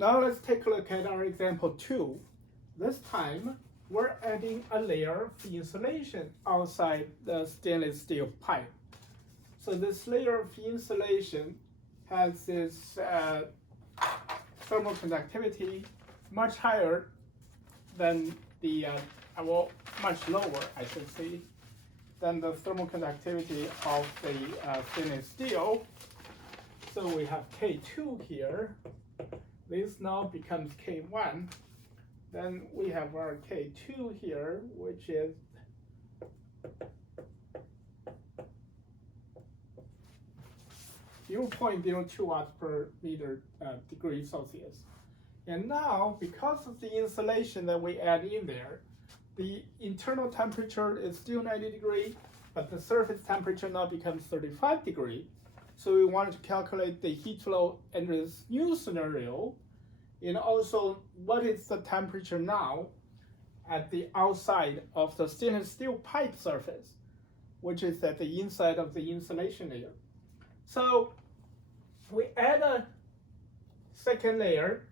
Now let's take a look at our example 2. This time, we're adding a layer of insulation outside the stainless steel pipe. So this layer of insulation has this thermal conductivity much higher than the, much lower, I should say, than the thermal conductivity of the stainless steel. So we have K2 here. This now becomes K1. Then we have our K2 here, which is .02 watts per meter degree Celsius. And now, because of the insulation that we add in there, the internal temperature is still 90 degrees, but the surface temperature now becomes 35 degrees. So we wanted to calculate the heat flow in this new scenario, and also what is the temperature now at the outside of the stainless steel pipe surface, which is at the inside of the insulation layer. So we add a second layer.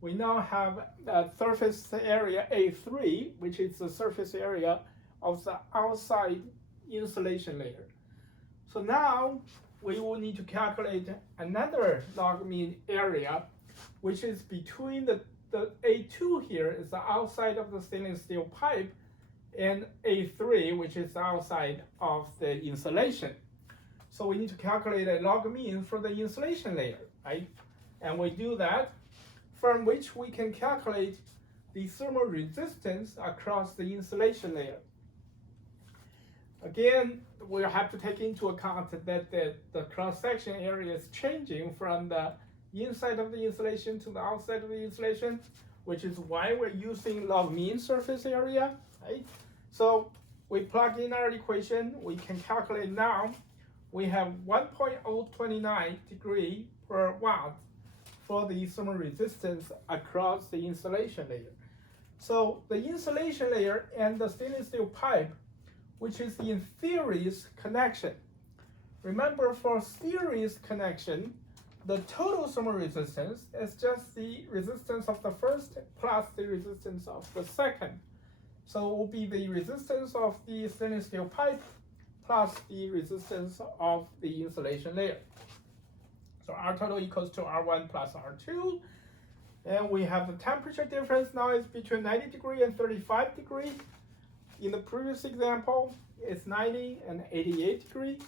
We now have a surface area A3, which is the surface area of the outside insulation layer. So now we will need to calculate another log mean area, which is between the A2 here is the outside of the stainless steel pipe, and A3, which is the outside of the insulation. So we need to calculate a log mean for the insulation layer, right? And we do that, from which we can calculate the thermal resistance across the insulation layer. Again, we have to take into account that the cross-section area is changing from the inside of the insulation to the outside of the insulation, which is why we're using log mean surface area, right? So we plug in our equation, we can calculate now. We have 1.029 degree per watt for the thermal resistance across the insulation layer. So the insulation layer and the stainless steel pipe, which is in series connection. Remember, for series connection, the total thermal resistance is just the resistance of the first plus the resistance of the second. So it will be the resistance of the stainless steel pipe plus the resistance of the insulation layer. So R total equals to R1 plus R2. And we have the temperature difference now is between 90 degrees and 35 degrees. In the previous example, it's 90 and 88 degrees.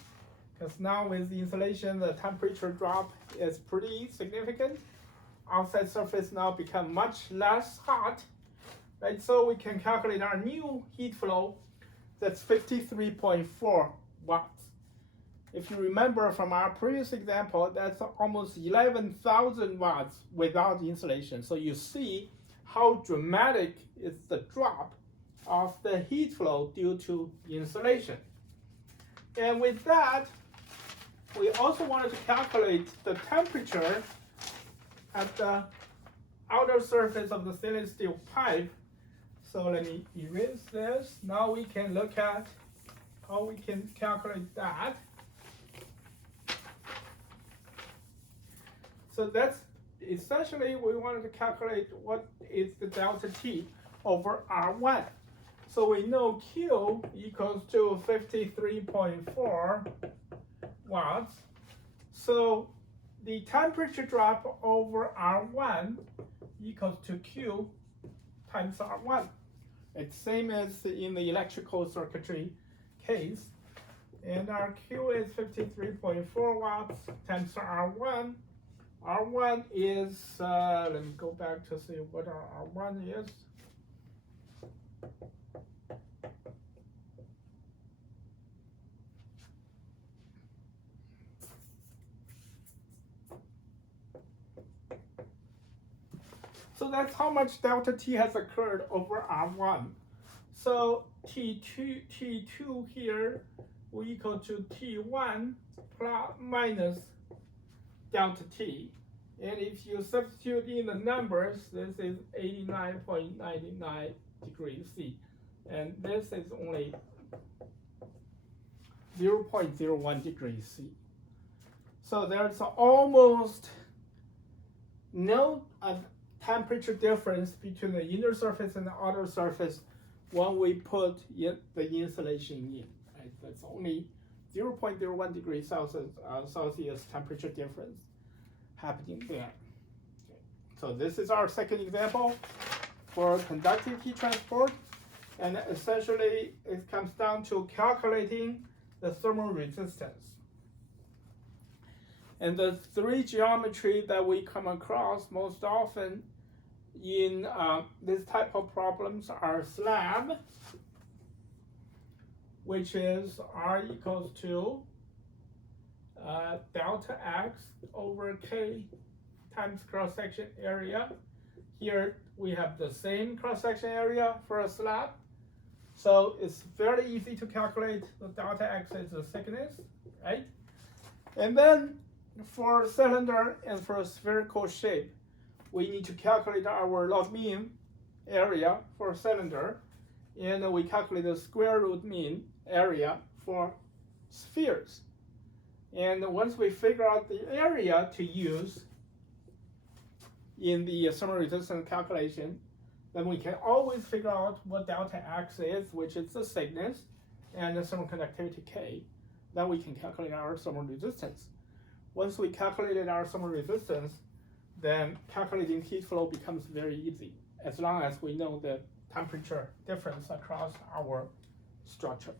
Because now with the insulation, the temperature drop is pretty significant. Outside surface now become much less hot. Right? So we can calculate our new heat flow. That's 53.4 watts. If you remember from our previous example, that's almost 11,000 watts without insulation. So you see how dramatic is the drop of the heat flow due to insulation. And with that, we also wanted to calculate the temperature at the outer surface of the stainless steel pipe. So let me erase this. Now we can look at how we can calculate that. So that's essentially we wanted to calculate what is the delta T over R1. So we know Q equals to 53.4 watts. So the temperature drop over R1 equals to Q times R1. It's same as in the electrical circuitry case. And our Q is 53.4 watts times R1. R1 is, let me go back to see what our R1 is. So that's how much delta T has occurred over R1. So T2 here will equal to T1 plus minus delta T. And if you substitute in the numbers, this is 89.99 degrees C. And this is only 0.01 degrees C. So there's almost no temperature difference between the inner surface and the outer surface when we put the insulation in. Right? That's only 0.01 degrees Celsius temperature difference happening there. Okay. So this is our second example for conductive heat transport. And essentially, it comes down to calculating the thermal resistance. And the three geometry that we come across most often in this type of problems are slab, which is R equals to delta X over K times cross-section area. Here we have the same cross-section area for a slab. So it's very easy to calculate. The delta X is the thickness, right? And then for cylinder and for a spherical shape, we need to calculate our log mean area for cylinder, and we calculate the square root mean area for spheres. And once we figure out the area to use in the thermal resistance calculation, then we can always figure out what delta X is, which is the thickness, and the thermal conductivity K. Then we can calculate our thermal resistance. Once we calculated our thermal resistance, then calculating heat flow becomes very easy, as long as we know the temperature difference across our structure.